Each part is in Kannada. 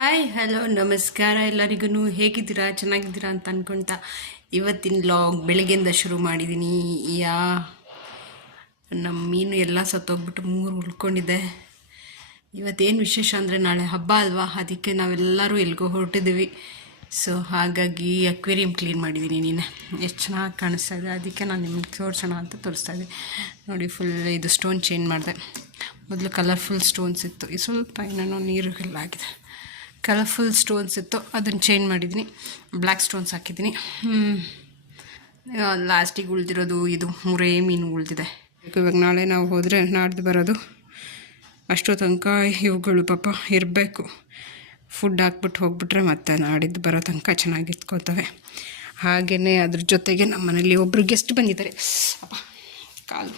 ಹಾಯ್, ಹಲೋ, ನಮಸ್ಕಾರ ಎಲ್ಲರಿಗೂ ಹೇಗಿದ್ದೀರಾ? ಚೆನ್ನಾಗಿದ್ದೀರಾ ಅಂತ ಅನ್ಕೊಂತ ಇವತ್ತಿನ ಲಾಗ್ ಬೆಳಗ್ಗೆಯಿಂದ ಶುರು ಮಾಡಿದ್ದೀನಿ ಯಾ ನಮ್ಮ ಮೀನು ಎಲ್ಲ ಸತ್ತೋಗ್ಬಿಟ್ಟು ಮೂರು ಉಳ್ಕೊಂಡಿದೆ. ಇವತ್ತೇನು ವಿಶೇಷ ಅಂದರೆ ನಾಳೆ ಹಬ್ಬ ಅಲ್ವಾ? ಅದಕ್ಕೆ ನಾವೆಲ್ಲರೂ ಎಲ್ಗೋ ಹೊರಟಿದ್ದೀವಿ. ಸೊ ಹಾಗಾಗಿ ಅಕ್ವೇರಿಯಂ ಕ್ಲೀನ್ ಮಾಡಿದ್ದೀನಿ ನೀನೆ. ಎಷ್ಟು ಚೆನ್ನಾಗಿ ಕಾಣಿಸ್ತಾ ಇದೆ. ಅದಕ್ಕೆ ನಾನು ನಿಮಗೆ ತೋರಿಸೋಣ ಅಂತ ತೋರಿಸ್ತಾ ಇದ್ದೆ ನೋಡಿ ಫುಲ್ ಇದು ಸ್ಟೋನ್ ಚೇಂಜ್ ಮಾಡಿದೆ. ಮೊದಲು ಕಲರ್ಫುಲ್ ಸ್ಟೋನ್ಸ್ ಇತ್ತು. ಈ ಸ್ವಲ್ಪ ಏನೇನೋ ನೀರು ಎಲ್ಲ ಆಗಿದೆ ಕಲರ್ಫುಲ್ ಸ್ಟೋನ್ಸ್ ಇತ್ತು, ಅದನ್ನು ಚೇಂಜ್ ಮಾಡಿದ್ದೀನಿ ಬ್ಲ್ಯಾಕ್ ಸ್ಟೋನ್ಸ್ ಹಾಕಿದ್ದೀನಿ ಲಾಸ್ಟಿಗೆ ಉಳಿದಿರೋದು ಇದು ಮೂರೇ ಮೀನು ಉಳಿದಿದೆ. ಇವಾಗ ನಾಳೆ ನಾವು ಹೋದರೆ ನಾಡ್ದು ಬರೋದು. ಅಷ್ಟೋ ತನಕ ಇವುಗಳು ಪಾಪ ಇರಬೇಕು. ಫುಡ್ ಹಾಕ್ಬಿಟ್ಟು ಹೋಗ್ಬಿಟ್ರೆ ಮತ್ತೆ ನಾಡಿದ್ದು ಬರೋ ತನಕ ಚೆನ್ನಾಗಿ ಇಟ್ಕೊತವೆ ಹಾಗೆಯೇ ಅದ್ರ ಜೊತೆಗೆ ನಮ್ಮ ಮನೇಲಿ ಒಬ್ಬರು ಗೆಸ್ಟ್ ಬಂದಿದ್ದಾರೆ. ಅಪ್ಪ, ಕಾಲು.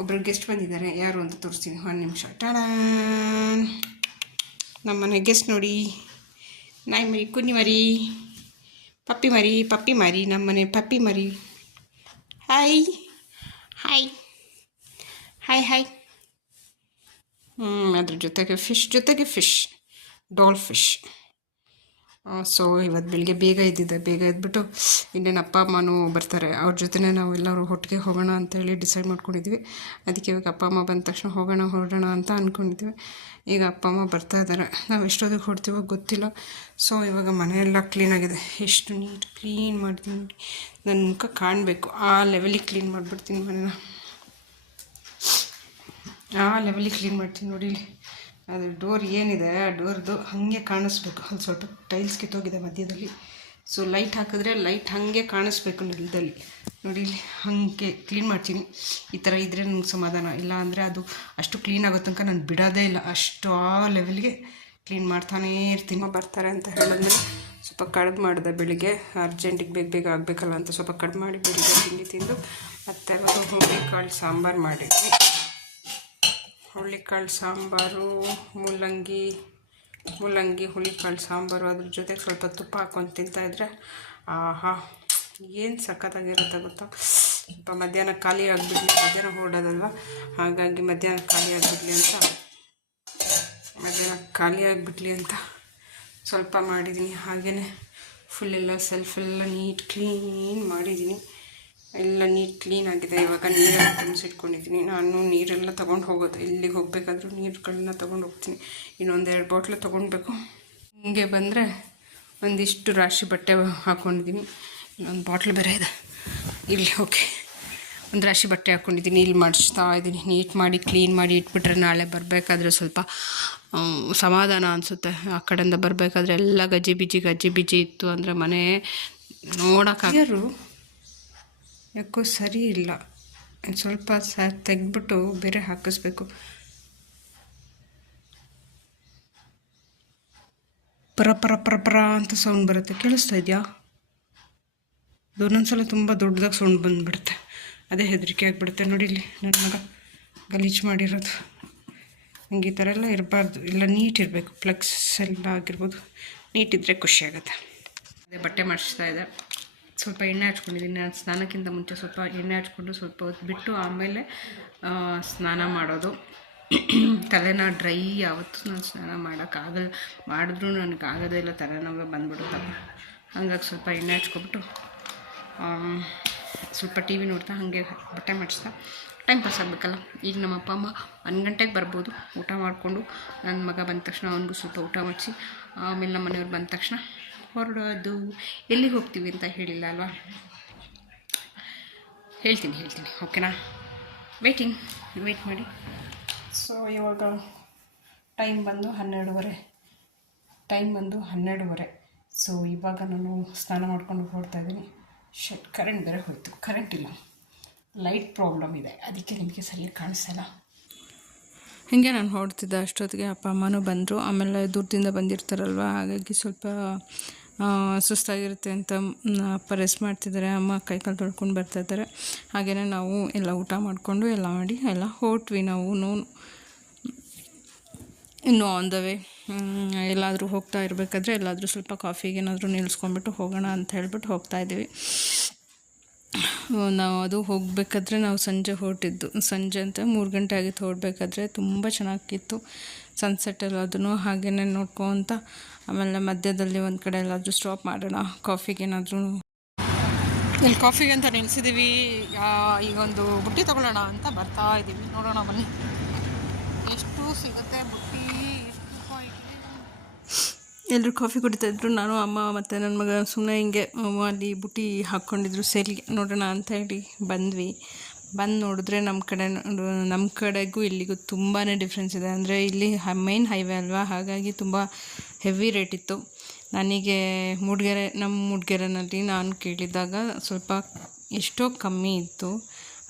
ಒಬ್ಬರು ಗೆಸ್ಟ್ ಬಂದಿದ್ದಾರೆ. ಯಾರು ಅಂತ ತೋರಿಸ್ತೀನಿ. ಒಂದು ನಿಮಿಷ. ಟಾಡಾನ್. ನಮ್ಮ ಮನೆ ಗೆಸ್ಟ್ ನೋಡಿ. ನಾಯಿ ಮರಿ ಕುನ್ನಿ ಮರಿ ಪಪ್ಪಿ ಮರಿ ಪಪ್ಪಿ ಮರಿ ನಮ್ಮನೆ ಪಪ್ಪಿ ಮರಿ. ಹಾಯ್ ಹಾಯ್ ಹಾಯ್ ಹಾಯ್ ಹ್ಞೂ ಅದ್ರ ಜೊತೆಗೆ ಫಿಶ್ ಜೊತೆಗೆ ಫಿಶ್ ಡಾಲ್ ಫಿಶ್ ಸೊ ಇವತ್ತು ಬೆಳಿಗ್ಗೆ ಬೇಗ ಇದ್ದಿದ್ದೆ ಬೇಗ ಇದ್ಬಿಟ್ಟು ಇನ್ನೇನು ಅಪ್ಪ, ಅಮ್ಮನೂ ಬರ್ತಾರೆ. ಅವ್ರ ಜೊತೆನೇ ನಾವು ಎಲ್ಲರೂ ಒಟ್ಟಿಗೆ ಹೋಗೋಣ ಅಂತೇಳಿ ಡಿಸೈಡ್ ಮಾಡ್ಕೊಂಡಿದ್ವಿ. ಅದಕ್ಕೆ ಇವಾಗ ಅಪ್ಪ, ಅಮ್ಮ ಬಂದ ತಕ್ಷಣ ಹೋಗೋಣ, ಹೊರಡೋಣ ಅಂತ ಅಂದ್ಕೊಂಡಿದ್ವಿ ಈಗ ಅಪ್ಪ, ಅಮ್ಮ ಬರ್ತಾ ಇದ್ದಾರೆ. ನಾವು ಎಷ್ಟೊತ್ತಿಗೆ ಹೊಡ್ತೀವೋ ಗೊತ್ತಿಲ್ಲ. ಸೊ ಇವಾಗ ಮನೆಯೆಲ್ಲ ಕ್ಲೀನಾಗಿದೆ ಎಷ್ಟು ನೀಟ್ ಕ್ಲೀನ್ ಮಾಡ್ತೀನಿ ನೋಡಿ. ನನ್ನ ಮುಖ ಕಾಣಬೇಕು. ಆ ಲೆವೆಲಿಗೆ ಕ್ಲೀನ್ ಮಾಡಿಬಿಡ್ತೀನಿ ಮನೇನ. ಆ ಲೆವೆಲಿಗೆ ಕ್ಲೀನ್ ಮಾಡ್ತೀನಿ ನೋಡಿ ಅದು ಡೋರ್ ಏನಿದೆ ಆ ಡೋರ್ದು ಹಾಗೆ ಕಾಣಿಸ್ಬೇಕು. ಅಲ್ಲಿ ಸ್ವಲ್ಪ ಟೈಲ್ಸ್ ಕಿತ್ತೋಗಿದೆ ಮಧ್ಯದಲ್ಲಿ. ಸೊ ಲೈಟ್ ಹಾಕಿದ್ರೆ ಲೈಟ್ ಹಾಗೆ ಕಾಣಿಸ್ಬೇಕು ನೆಲದಲ್ಲಿ. ನೋಡಿ, ಇಲ್ಲಿ ಹಾಗೆ ಕ್ಲೀನ್ ಮಾಡ್ತೀನಿ. ಈ ಥರ ಇದ್ದರೆ ನನಗೆ ಸಮಾಧಾನ. ಇಲ್ಲ ಅಂದರೆ ಅದು ಅಷ್ಟು ಕ್ಲೀನ್ ಆಗೋ ತನಕ ನಾನು ಬಿಡೋದೇ ಇಲ್ಲ. ಅಷ್ಟು ಆ ಲೆವೆಲ್ಗೆ ಕ್ಲೀನ್ ಮಾಡ್ತಾನೇ ಇರ್ತೀನಿ. ಬರ್ತಾರೆ ಅಂತ ಹೇಳಿದ್ಮೇಲೆ ಸ್ವಲ್ಪ ಕಡಿಮೆ ಮಾಡಿದೆ ಬೆಳಿಗ್ಗೆ. ಅರ್ಜೆಂಟಿಗೆ ಬೇಗ ಬೇಗ ಆಗಬೇಕಲ್ಲ ಅಂತ ಸ್ವಲ್ಪ ಕಡಿಮೆ ಮಾಡಿ ಬೆಳಿಗ್ಗೆ ತಿಂಡಿ ತಿಂದು ಮತ್ತೆ ಮತ್ತು ಕಾಳು ಸಾಂಬಾರು ಮಾಡಿದ್ವಿ. ಹುರುಳಿಕಾಳು ಸಾಂಬಾರು, ಮೂಲಂಗಿ ಮೂಲಂಗಿ, ಹುಳಿಕಾಳು ಸಾಂಬಾರು ಅದ್ರ ಜೊತೆಗೆ ಸ್ವಲ್ಪ ತುಪ್ಪ ಹಾಕ್ಕೊಂಡು ತಿಂತಾಯಿದ್ರೆ ಆಹಾ, ಏನು ಸಖತ್ತಾಗಿರುತ್ತೆ ಗೊತ್ತಾ? ಸ್ವಲ್ಪ ಮಧ್ಯಾಹ್ನ ಖಾಲಿ ಆಗಿಬಿಡ್ಲಿ, ಮಧ್ಯಾಹ್ನ ಹೊರಡೋದಲ್ವ ಹಾಗಾಗಿ ಮಧ್ಯಾಹ್ನ ಖಾಲಿ ಆಗಿಬಿಡ್ಲಿ ಅಂತ. ಮಧ್ಯಾಹ್ನ ಖಾಲಿ ಆಗಿಬಿಡ್ಲಿ ಅಂತ ಸ್ವಲ್ಪ ಮಾಡಿದ್ದೀನಿ ಹಾಗೆಯೇ ಫುಲ್ಲೆಲ್ಲ ಸೆಲ್ಫೆಲ್ಲ ನೀಟ್ ಕ್ಲೀನ್ ಮಾಡಿದ್ದೀನಿ ಎಲ್ಲ ನೀಟ್ ಕ್ಲೀನ್ ಆಗಿದೆ. ಇವಾಗ ನೀರೆಲ್ಲ ತುಂಬಿಸಿಟ್ಕೊಂಡಿದ್ದೀನಿ. ನಾನು ನೀರೆಲ್ಲ ತೊಗೊಂಡು ಹೋಗೋದು. ಇಲ್ಲಿಗೆ ಹೋಗಬೇಕಾದ್ರೂ ನೀರುಗಳನ್ನ ತೊಗೊಂಡು ಹೋಗ್ತೀನಿ. ಇನ್ನೊಂದೆರಡು ಬಾಟ್ಲು ತೊಗೊಳ್ಬೇಕು ಹಿಂಗೆ ಬಂದರೆ ಒಂದಿಷ್ಟು ರಾಶಿ ಬಟ್ಟೆ ಹಾಕ್ಕೊಂಡಿದ್ದೀನಿ ಇನ್ನೊಂದು ಬಾಟ್ಲು ಬೇರೆ ಇದೆ. ಇಲ್ಲಿ ಓಕೆ. ಒಂದು ರಾಶಿ ಬಟ್ಟೆ ಹಾಕ್ಕೊಂಡಿದ್ದೀನಿ ಇಲ್ಲಿ ಮಾಡಿಸ್ತಾ ಇದ್ದೀನಿ. ನೀಟ್ ಮಾಡಿ ಕ್ಲೀನ್ ಮಾಡಿ ಇಟ್ಬಿಟ್ರೆ ನಾಳೆ ಬರಬೇಕಾದ್ರೆ ಸ್ವಲ್ಪ ಸಮಾಧಾನ ಅನಿಸುತ್ತೆ. ಆ ಕಡೆಯಿಂದ ಬರಬೇಕಾದ್ರೆ ಎಲ್ಲ ಗಜ್ಜಿ ಬಿಜಿ ಗಜ್ಜಿ ಬಿಜಿ ಇತ್ತು ಅಂದರೆ ಮನೆ ನೋಡೋಕ್ಕಾಗ್ಯಾರು ಯಾಕೋ ಸರಿ ಇಲ್ಲ. ಸ್ವಲ್ಪ ಸ ತೆಗೆದ್ಬಿಟ್ಟು ಬೇರೆ ಹಾಕಿಸ್ಬೇಕು. ಪರ ಪರ ಪರ ಪರ ಅಂತ ಸೌಂಡ್ ಬರುತ್ತೆ. ಕೇಳಿಸ್ತಾ ಇದೆಯಾ? ಅದು ಒಂದೊಂದ್ಸಲ ತುಂಬ ದೊಡ್ಡದಾಗಿ ಸೌಂಡ್ ಬಂದುಬಿಡುತ್ತೆ. ಅದೇ ಹೆದರಿಕೆ ಆಗಿಬಿಡುತ್ತೆ. ನೋಡಿ ಇಲ್ಲಿ ನನ್ನ ಮಗ ಗಲೀಜು ಮಾಡಿರೋದು. ಹಂಗೆ ಈ ಥರ ಎಲ್ಲ ಇರಬಾರ್ದು. ಇಲ್ಲ ನೀಟ್ ಇರಬೇಕು. ಪ್ಲಗ್ಸ್ ಎಲ್ಲ ಆಗಿರ್ಬೋದು. ನೀಟಿದ್ದರೆ ಖುಷಿ ಆಗುತ್ತೆ. ಅದೇ ಬಟ್ಟೆ ಮಾಡಿಸ್ತಾ ಇದೆ ಸ್ವಲ್ಪ ಎಣ್ಣೆ ಹಚ್ಕೊಂಡಿದ್ದೀನಿ. ನಾನು ಸ್ನಾನಕ್ಕಿಂತ ಮುಂಚೆ ಸ್ವಲ್ಪ ಎಣ್ಣೆ ಹಚ್ಕೊಂಡು ಸ್ವಲ್ಪ ಹೊತ್ತು ಬಿಟ್ಟು ಆಮೇಲೆ ಸ್ನಾನ ಮಾಡೋದು. ತಲೆನ ಡ್ರೈ ಯಾವತ್ತೂ ನಾನು ಸ್ನಾನ ಮಾಡೋಕ್ಕಾಗಲ್ಲ ಮಾಡಿದ್ರೂ ನನಗೆ ಆಗೋದೇ ಇಲ್ಲ ತಲೆನೋವೇ ಬಂದ್ಬಿಡುತ್ತಪ್ಪ ಹಂಗಾಗಿ ಸ್ವಲ್ಪ ಎಣ್ಣೆ ಹಚ್ಕೊಬಿಟ್ಟು ಸ್ವಲ್ಪ ಟಿ ವಿ ನೋಡ್ತಾ ಹಾಗೆ ಬಟ್ಟೆ ಮಾಡಿಸ್ತಾ ಟೈಮ್ ಪಾಸ್ ಆಗಬೇಕಲ್ಲ. ಈಗ ನಮ್ಮ ಅಪ್ಪ ಅಮ್ಮ ಒಂದು ಗಂಟೆಗೆ ಬರ್ಬೋದು. ಊಟ ಮಾಡಿಕೊಂಡು ನನ್ನ ಮಗ ಬಂದ ತಕ್ಷಣ ಅವನಿಗೂ ಸ್ವಲ್ಪ ಊಟ ಮಾಡಿಸಿ, ಆಮೇಲೆ ನಮ್ಮ ಮನೆಯವ್ರು ಬಂದ ತಕ್ಷಣ ಹೊರಡೋದು ಎಲ್ಲಿಗೆ ಹೋಗ್ತೀವಿ ಅಂತ ಹೇಳಿಲ್ಲ ಅಲ್ವಾ? ಹೇಳ್ತೀನಿ ಹೇಳ್ತೀನಿ. ಓಕೆನಾ ವೇಟಿಂಗ್ ವೆಯ್ಟ್ ಮಾಡಿ. ಸೊ ಇವಾಗ ಟೈಮ್ ಬಂದು ಹನ್ನೆರಡುವರೆ. ಟೈಮ್ ಬಂದು ಹನ್ನೆರಡುವರೆ. ಸೊ ಇವಾಗ ನಾನು ಸ್ನಾನ ಮಾಡ್ಕೊಂಡು ಹೋಗ್ತಾ ಇದ್ದೀನಿ. ಶೆಟ್ ಕರೆಂಟ್ ಬೇರೆ ಹೋಯಿತು. ಕರೆಂಟ್ ಇಲ್ಲ. ಲೈಟ್ ಪ್ರಾಬ್ಲಮ್ ಇದೆ. ಅದಕ್ಕೆ ನಿಮಗೆ ಸರಿಯಾಗಿ ಕಾಣಿಸಲ್ಲ ಹೀಗೆ ನಾನು ಹೊರಡ್ತಿದ್ದೆ ಅಷ್ಟೊತ್ತಿಗೆ. ಅಪ್ಪ ಅಮ್ಮನೂ ಬಂದರು. ಆಮೇಲೆ ದೂರದಿಂದ ಬಂದಿರ್ತಾರಲ್ವ? ಹಾಗಾಗಿ ಸ್ವಲ್ಪ ಸುಸ್ತಾಗಿರುತ್ತೆ ಅಂತ ರೆಸ್ಟ್ ಮಾಡ್ತಿದ್ದಾರೆ. ಅಮ್ಮ ಕೈ ಕಾಲು ತೊಳ್ಕೊಂಡು ಬರ್ತಾಯಿದ್ದಾರೆ ಹಾಗೆಯೇ ನಾವು ಎಲ್ಲ ಊಟ ಮಾಡಿಕೊಂಡು ಎಲ್ಲ ಮಾಡಿ, ಎಲ್ಲ ಹೊರಟ್ವಿ ನಾವು. ಇನ್ನು ಆನ್ ದ ವೇ ಎಲ್ಲಾದರೂ ಹೋಗ್ತಾ ಇರಬೇಕಾದ್ರೆ ಎಲ್ಲಾದರೂ ಸ್ವಲ್ಪ ಕಾಫಿಗೆ ಏನಾದರೂ ನಿಲ್ಲಿಸ್ಕೊಂಡ್ಬಿಟ್ಟು ಹೋಗೋಣ ಅಂತ ಹೇಳ್ಬಿಟ್ಟು ಹೋಗ್ತಾ ಇದ್ದೀವಿ. ನಾವು ಅದು ಹೋಗಬೇಕಾದ್ರೆ ನಾವು ಸಂಜೆ ಹೊರಟಿದ್ದು. ಸಂಜೆ ಅಂತ ಮೂರು ಗಂಟೆ ಆಗಿತ್ತು, ಹೊರಡ್ಬೇಕಾದ್ರೆ ತುಂಬ ಚೆನ್ನಾಗಿತ್ತು. ಸನ್ಸೆಟ್ ಎಲ್ಲದನ್ನು ಹಾಗೆಯೇ ನೋಡ್ಕೊತ ಆಮೇಲೆ ಮಧ್ಯದಲ್ಲಿ ಒಂದು ಕಡೆ ಎಲ್ಲಾದರೂ ಸ್ಟಾಪ್ ಮಾಡೋಣ ಕಾಫಿಗೆ ಏನಾದರೂ. ಇಲ್ಲಿ ಕಾಫಿಗೆ ಅಂತ ನೆನೆಸಿದ್ದೀವಿ ಈಗ ಒಂದು ಬುಟ್ಟಿ ತೊಗೊಳ್ಳೋಣ ಅಂತ ಬರ್ತಾ ಇದ್ದೀವಿ ನೋಡೋಣ ಬನ್ನಿ. ಎಷ್ಟು ಸಿಗುತ್ತೆ ಬುಟ್ಟಿ? ಎಲ್ಲರೂ ಕಾಫಿ ಕುಡಿತಾ ಇದ್ರು ನಾನು ಅಮ್ಮ ಮತ್ತು ನನ್ನ ಮಗ ಸುಮ್ಮನೆ ಹಿಂಗೆ ಅಲ್ಲಿ ಬುಟ್ಟಿ ಹಾಕ್ಕೊಂಡಿದ್ರು ಸೇರಿ ನೋಡೋಣ ಅಂತ ಹೇಳಿ ಬಂದ್ವಿ. ಬಂದು ನೋಡಿದ್ರೆ ನಮ್ಮ ಕಡೆ ನಮ್ಮ ಕಡೆಗೂ ಇಲ್ಲಿಗೂ ತುಂಬಾ ಡಿಫ್ರೆನ್ಸ್ ಇದೆ. ಅಂದರೆ ಇಲ್ಲಿ ಮೈನ್ ಹೈವೇ ಅಲ್ವಾ? ಹಾಗಾಗಿ ತುಂಬ ಹೆವಿ ರೇಟ್ ಇತ್ತು. ನನಗೆ ಮೂಡ್ಗೆರೆ ನಮ್ಮ ಮೂಡ್ಗೆರೆನಲ್ಲಿ ನಾನು ಕೇಳಿದಾಗ ಸ್ವಲ್ಪ ಎಷ್ಟೋ ಕಮ್ಮಿ ಇತ್ತು.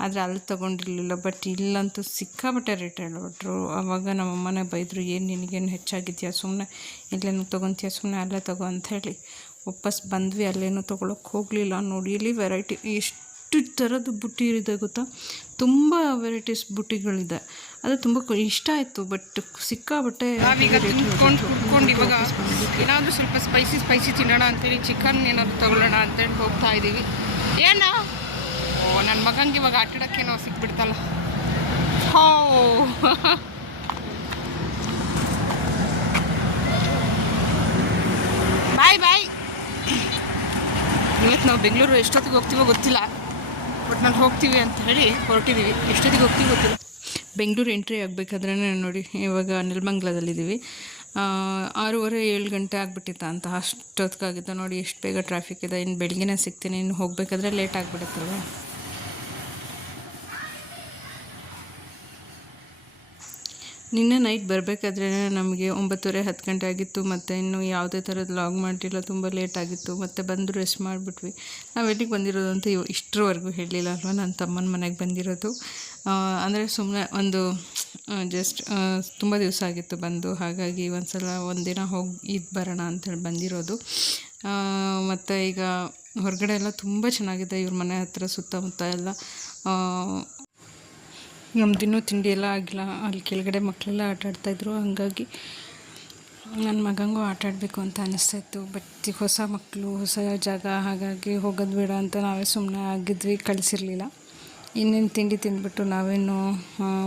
ಆದರೆ ಅಲ್ಲಿ ತೊಗೊಂಡಿರಲಿಲ್ಲ. ಬಟ್ ಇಲ್ಲಂತೂ ಸಿಕ್ಕಾಪಟ್ಟೆ ರೇಟ್ ಹೇಳ್ಬಿಟ್ರು. ಆವಾಗ ನಮ್ಮಮ್ಮನೇ ಬೈದರು, ಏನು ನಿನಗೇನು ಹೆಚ್ಚಾಗಿದೆಯಾ? ಸುಮ್ಮನೆ ಇಲ್ಲೇನು ತೊಗೊತೀಯ? ಸುಮ್ಮನೆ ಅಲ್ಲೇ ತಗೋ ಅಂತ ಹೇಳಿ. ವಾಪಸ್ ಬಂದ್ವಿ. ಅಲ್ಲೇನು ತೊಗೊಳಕ್ಕೆ ಹೋಗಲಿಲ್ಲ. ನೋಡಿ, ಇಲ್ಲಿ ವೆರೈಟಿ ಎಷ್ಟು ಥರದ್ದು ಬುಟ್ಟಿ ಇದೆ ಗೊತ್ತಾ? ತುಂಬ ವೆರೈಟೀಸ್ ಬುಟ್ಟಿಗಳಿದೆ. ಅದು ತುಂಬ ಇಷ್ಟ ಆಯಿತು ಬಟ್ ಸಿಕ್ಕಾಬಟ್ಟೆ ನಾವೀಗ ಇವಾಗ ಏನಾದರೂ ಸ್ವಲ್ಪ ಸ್ಪೈಸಿ ಸ್ಪೈಸಿ ತಿನ್ನೋಣ ಅಂತೇಳಿ ಚಿಕನ್ ಏನಾದರೂ ತಗೊಳ್ಳೋಣ ಅಂತೇಳಿ ಹೋಗ್ತಾ ಇದ್ದೀವಿ. ಏನೋ? ಓ ನನ್ನ ಮಗಂಗೆ ಇವಾಗ ಆಟಾಡೋಕ್ಕೇನೋ ಸಿಕ್ಬಿಡ್ತಲ್ಲ. ಹೋ. ಬಾಯ್ ಬಾಯ್ ಇವತ್ತು ನಾವು ಬೆಂಗಳೂರು ಎಷ್ಟೊತ್ತಿಗೆ ಹೋಗ್ತೀವೋ ಗೊತ್ತಿಲ್ಲ. ನಾನು ಹೋಗ್ತೀವಿ ಅಂತ ಹೇಳಿ ಹೊರಟಿದ್ದೀವಿ. ಎಷ್ಟೊತ್ತಿಗೆ ಹೋಗ್ತೀವಿ ಗೊತ್ತಿಲ್ಲ. ಬೆಂಗಳೂರು ಎಂಟ್ರಿ ಆಗಬೇಕಾದ್ರೆ ನೋಡಿ, ಇವಾಗ ನೆಲಮಂಗ್ಲದಲ್ಲಿದ್ದೀವಿ. ಆರೂವರೆ ಏಳು ಗಂಟೆ ಆಗಿಬಿಟ್ಟಿತ್ತ ಅಂತ, ಅಷ್ಟೊತ್ತಿಗಾಗಿತ್ತು. ನೋಡಿ, ಎಷ್ಟು ಬೇಗ ಟ್ರಾಫಿಕ್ ಇದೆ. ಇನ್ನು ಬೆಳಗ್ಗೆನೇ ಸಿಗ್ತೀನಿ. ಇನ್ನು ಹೋಗಬೇಕಾದ್ರೆ ಲೇಟ್ ಆಗಿಬಿಡುತ್ತಲ್ವ? ನಿನ್ನೆ ನೈಟ್ ಬರಬೇಕಾದ್ರೆ ನಮಗೆ ಒಂಬತ್ತುವರೆ, ಹತ್ತು ಗಂಟೆ ಆಗಿತ್ತು. ಮತ್ತು ಇನ್ನೂ ಯಾವುದೇ ಥರದ ಲಾಗ್ ಮಾಡಿಲ್ಲ ತುಂಬ ಲೇಟ್ ಆಗಿತ್ತು. ಮತ್ತು ಬಂದು ರೆಸ್ಟ್ ಮಾಡಿಬಿಟ್ವಿ. ನಾವು ಎಲ್ಲಿಗೆ ಬಂದಿರೋದು ಅಂತ ಇಷ್ಟರವರೆಗೂ ಹೇಳಲಿಲ್ಲ ಅಲ್ವಾ? ನನ್ನ ತಮ್ಮನ ಮನೆಗೆ ಬಂದಿರೋದು. ಅಂದರೆ ಸುಮ್ಮನೆ ಒಂದು ಜಸ್ಟ್ ತುಂಬ ದಿವಸ ಆಗಿತ್ತು ಬಂದು. ಹಾಗಾಗಿ ಒಂದು ಸಲ ಒಂದಿನ ಹೋಗಿ ಇದು ಬರೋಣ ಅಂತೇಳಿ ಬಂದಿರೋದು. ಮತ್ತು ಈಗ ಹೊರಗಡೆ ಎಲ್ಲ ತುಂಬ ಚೆನ್ನಾಗಿದೆ. ಇವ್ರ ಮನೆ ಹತ್ರ ಸುತ್ತಮುತ್ತ ಎಲ್ಲ. ನಮ್ದಿನ್ನೂ ತಿಂಡಿ ಎಲ್ಲ ಆಗಿಲ್ಲ. ಅಲ್ಲಿ ಕೆಳಗಡೆ ಮಕ್ಕಳೆಲ್ಲ ಆಟ ಆಡ್ತಾಯಿದ್ರು ಹಂಗಾಗಿ ನನ್ನ ಮಗಂಗೂ ಆಟ ಆಡಬೇಕು ಅಂತ ಅನ್ನಿಸ್ತಾ ಇತ್ತು. ಬಟ್ ಹೊಸ ಮಕ್ಕಳು ಹೊಸ ಜಾಗ, ಹಾಗಾಗಿ ಹೋಗೋದು ಬೇಡ ಅಂತ ನಾವೇ ಸುಮ್ಮನೆ ಆಗಿದ್ವಿ, ಕಳಿಸಿರಲಿಲ್ಲ. ಇನ್ನೇನು ತಿಂಡಿ ತಿಂದ್ಬಿಟ್ಟು ನಾವೇನು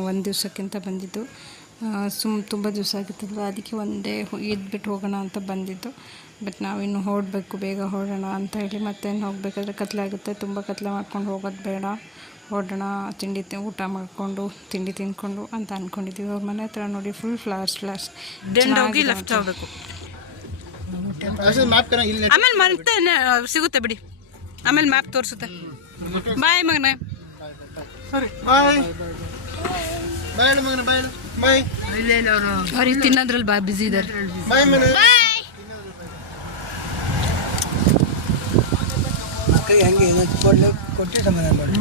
ಒಂದು ದಿವಸಕ್ಕಿಂತ ಬಂದಿದ್ದು. ಸುಮ್ ತುಂಬ ದಿವಸ ಆಗಿತ್ತಲ್ವ? ಅದಕ್ಕೆ ಒಂದೇ ಇದ್ಬಿಟ್ಟು ಹೋಗೋಣ ಅಂತ ಬಂದಿದ್ದು. ಬಟ್ ನಾವಿನ್ನು ಹೊರಡಬೇಕು ಬೇಗ ಹೊರಡೋಣ ಅಂತ ಹೇಳಿ ಮತ್ತೇನು ಹೋಗಬೇಕಾದ್ರೆ ಕತ್ಲೆ ಆಗುತ್ತೆ ತುಂಬ ಕತ್ಲೆ ಮಾಡ್ಕೊಂಡು ಹೋಗೋದು ಬೇಡ. ಒಡೋಣ ತಿಂಡಿ ಊಟ ಮಾಡಿಕೊಂಡು ತಿಂಡಿ ತಿನ್ಕೊಂಡು ಅಂತ ಅಂದ್ಕೊಂಡಿದ್ದೀವಿ ಅವ್ರ ಮನೆ ಹತ್ರ ನೋಡಿ ಫುಲ್ ಫ್ಲವರ್ಸ್ ಫ್ಲವರ್ಸ್ ಹೋಗಿ ಆಗಬೇಕು. ಆಮೇಲೆ ಮತ್ತೆ ಸಿಗುತ್ತೆ ಬಿಡಿ. ಆಮೇಲೆ ಮ್ಯಾಪ್ ತೋರಿಸುತ್ತೆ. ಬಾಯ್ ಮಗನೇ. ಅವ್ರಿಗೆ ತಿನ್ನೋದ್ರಲ್ಲಿ ಬಾ ಬಾಯ್ ಇದ್ದಾರೆ ಕೊಟ್ಟು ಸಮಾಧಾನ ಮಾಡಿ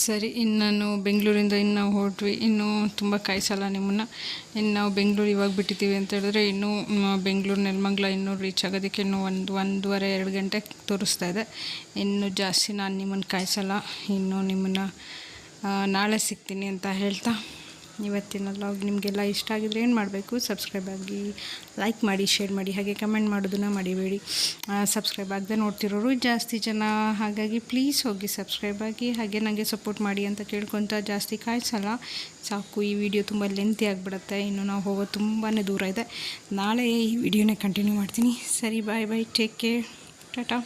ಸರಿ, ಇನ್ನು ನಾನು ಬೆಂಗಳೂರಿಂದ ಇನ್ನು ನಾವು ಹೊರಟ್ವಿ. ಇನ್ನೂ ತುಂಬ ಕಾಯಿಸಲ್ಲ ನಿಮ್ಮನ್ನು. ಇನ್ನು ನಾವು ಬೆಂಗಳೂರು ಇವಾಗ ಬಿಟ್ಟಿದ್ದೀವಿ ಅಂತ ಹೇಳಿದ್ರೆ ಇನ್ನೂ ಬೆಂಗಳೂರು ನೆಲಮಂಗ್ಲ ಇನ್ನೂ ರೀಚ್ ಆಗೋದಕ್ಕೆ ಇನ್ನೂ ಒಂದು, ಒಂದೂವರೆ, ಎರಡು ಗಂಟೆ ತೋರಿಸ್ತಾ ಇದೆ. ಇನ್ನೂ ಜಾಸ್ತಿ ನಾನು ನಿಮ್ಮನ್ನು ಕಾಯಿಸಲ್ಲ. ಇನ್ನೂ ನಿಮ್ಮನ್ನು ನಾಳೆ ಸಿಗ್ತೀನಿ ಅಂತ ಹೇಳ್ತಾ ಇವತ್ತಿನ ಲಾಗ್ ನಿಮಗೆಲ್ಲ ಇಷ್ಟ ಆಗಿದ್ರೆ ಏನು ಮಾಡಬೇಕು? ಸಬ್ಸ್ಕ್ರೈಬ್ ಆಗಿ ಲೈಕ್ ಮಾಡಿ ಶೇರ್ ಮಾಡಿ, ಹಾಗೆ ಕಮೆಂಟ್ ಮಾಡೋದನ್ನ ಮಾಡಿಬೇಡಿ. ಸಬ್ಸ್ಕ್ರೈಬ್ ಆಗದೆ ನೋಡ್ತಿರೋರು ಜಾಸ್ತಿ ಜನ, ಹಾಗಾಗಿ ಪ್ಲೀಸ್ ಹೋಗಿ ಸಬ್ಸ್ಕ್ರೈಬ್ ಆಗಿ, ಹಾಗೆ ನನಗೆ ಸಪೋರ್ಟ್ ಮಾಡಿ ಅಂತ ಕೇಳ್ಕೊತ ಜಾಸ್ತಿ ಕಾಯಿಸಲ್ಲ. ಸಾಕು, ಈ ವಿಡಿಯೋ ತುಂಬ ಲೆಂತಿ ಆಗಿಬಿಡುತ್ತೆ. ಇನ್ನು ನಾವು ಹೋಗೋದು ತುಂಬಾ ದೂರ ಇದೆ. ನಾಳೆ ಈ ವಿಡಿಯೋನೇ ಕಂಟಿನ್ಯೂ ಮಾಡ್ತೀನಿ. ಸರಿ bye bye take care tata